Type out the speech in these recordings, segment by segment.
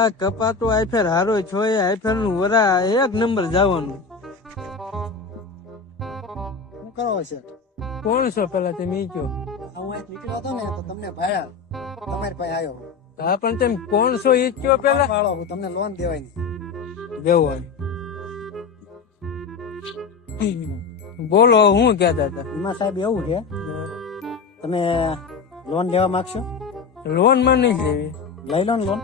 આ કપાતો આઈફેર હારો છો એ આઈફેર નું વરા એક નંબર જવાનું. શું કરો છે? કોણ છો પેલા તમે ઈ કયો? હું એક નીકળ્યો હતો ને તો તમને ભાયા તમારી પાસે આવ્યો. હા પણ તમે કોણ છો ઈ કયો પેલા? વાળો હું તમને લોન દેવાની. દેવું બોલો હું કહેતા હતા? એમાં સાહેબ એવું છે તમે લોન લેવા માંગશો? લોન માં નહીં લેવી. લઈ લો ને લોન.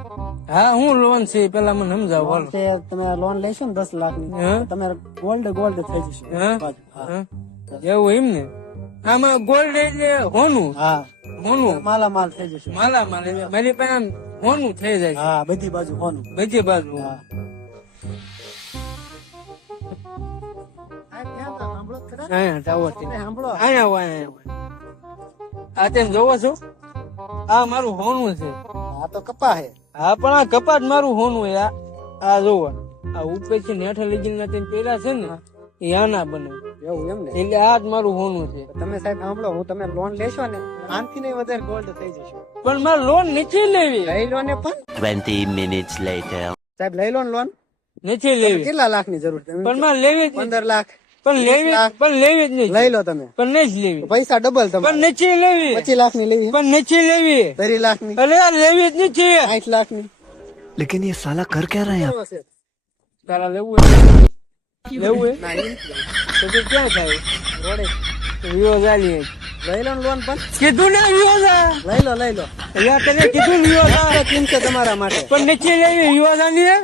હા હું લોન છે પેલા મને સમજાવો. લોન છે તમે લોન લેશો ને 10 લાખ ની હા. તો તમે ગોલ્ડ થઈ જશે. હા? બાજુ. હા. હા? એવું એમ ને? આમાં ગોલ્ડ એટલે હોનું. હા હોનું માલ થઈ જશે. માલા માલ મારી પાસે આમ હોનું થઈ જાય છે. હા બધી બાજુ હોનું. બધી બાજુ. હા અહીંયા ટાવર થી. સાંભળો અહીંયા આવો, અહીંયા આવો. આ તેમ જોવો છો? આ મારું હોનું છે. આ તો કપા હે. હા પણ આ કપાટ મારું હોનું છે. આ જોવો આ ઉપર થી નેઠે લગીન ના પેલા છે ને એ આના બને એવું એમ ને? એટલે આ જ મારું હોનું છે. તમે સાહેબ સાંભળો હું તમે લોન લેશો ને આનથી નહીં વધારે ગોલ્ડ થઈ જશે. પણ મારે લોન નથી લેવી. લઈ લો ને પણ 20 minutes later. સાહેબ લઈ લો ને લોન. નથી લેવી. કેટલા લાખ ની જરૂર છે? પણ મારે લેવી જ નહીં. 15 લાખ. પણ લેવી જ નહીં. લઈ લો તમે. પણ નથી લેવી. પૈસા ડબલ પણ તમારે. નથી લેવી. 25 લાખ ની લેવી. પણ નથી લેવી. 30 લાખ ની. અરે આ લેવી જ નથી. 60 લાખ ની. लेकिन ये साला कर क्या रहा है यहाँ? તારા લેવું લેવું તો તે ક્યાં થાય? રોડે વિવો ચાલી લઈ લો ને લોન પણ. કીધું ને વિવો જા. લઈ લો. અહીંયા તને કીધું વિવો જા. કિંમત છે તમારા માટે. પણ નથી લેવી વિવો ચાલી